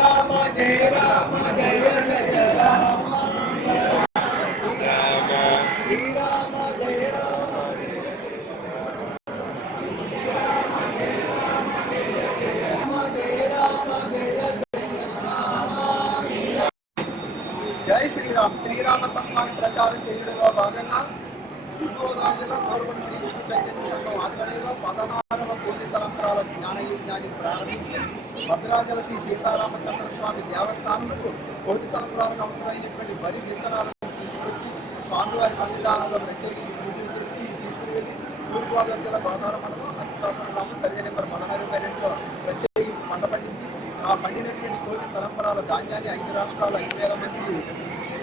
రామ జయ రామ జయ జయ రామ శ్రీరామ జయ రామ జై శ్రీరామ్. శ్రీరామ తత్వాన్ని ప్రచారం చేయడంలో భాగంగా హిందూరాజుల గౌరవని శ్రీకృష్ణ చైతన్య సంఘం ఆధ్వర్యంలో 16వ కోటి తలంబరాల జ్ఞానయజ్ఞాన్ని ప్రారంభించి భద్రాచల శ్రీ సీతారామచంద్ర స్వామి దేవస్థానంలో కోటి తలంబరాలకు అవసరమైనటువంటి వరి విత్తనాలను తీసుకొచ్చి స్వామివారి సన్నిధానంలో ప్రత్యేక పూజలు చేసి తీసుకువెళ్ళి తూర్పుగోదావరి జిల్లా గోదావరి మండలం నక్షత్రాపురం సర్వే నెంబర్ 12 ప్రత్యేక పంట పండించి ఆ పండినటువంటి కోటి తలంబరాల ధాన్యాన్ని 5 రాష్ట్రాల 5,000 మందికి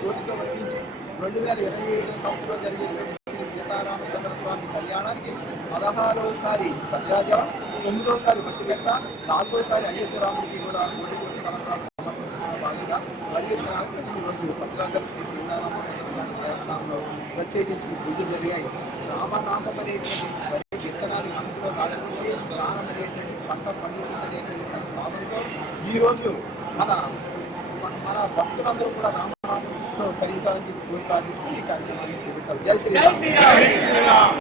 కోటితో వడ్డించి 2027 సంవత్సరంలో జరిగేటువంటి శ్రీ సీతారామచంద్ర స్వామి కళ్యాణానికి 16వసారి భద్రాచలం, 9వసారి భక్తిగట్ట, 4వసారి అయోధ్య రాముడికి కూడా కోటి తలంబరాలు సమర్పించడంలో భాగంగా మరియు ఈరోజు భద్రాచలం శ్రీ సీతారామచంద్ర స్వామి దేవస్థానంలో ప్రత్యేకించి పూజలు జరిగాయి. రామనామం అనేటువంటి విత్తనాన్ని మనసులో దాచుకుంటే ప్రాణం అనేటువంటి పంట పండుతుందనేటువంటి భావంతో ఈరోజు మన భక్తులందరూ కూడా రామనామంతో భరించాలని కోరి ప్రార్థిస్తూ ఈ కార్యక్రమాన్ని చేపట్టారు. జై శ్రీరామ్.